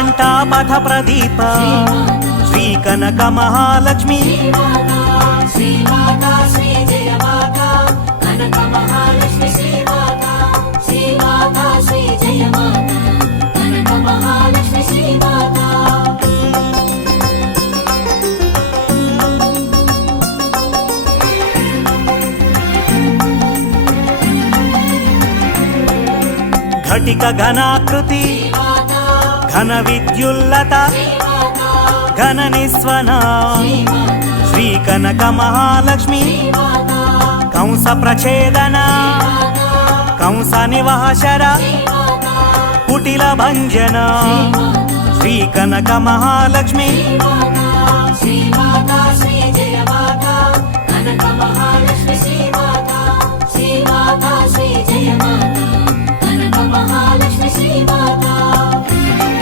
घंटापथ प्रदीप श्री कनक महालक्ष्मी घटिक घनाकृति घन विद्युल्लता घन निस्वना श्री कनक महालक्ष्मी कंस प्रछेदना कंस निवाशर कुटिल भंजन श्री कनक महालक्ष्मी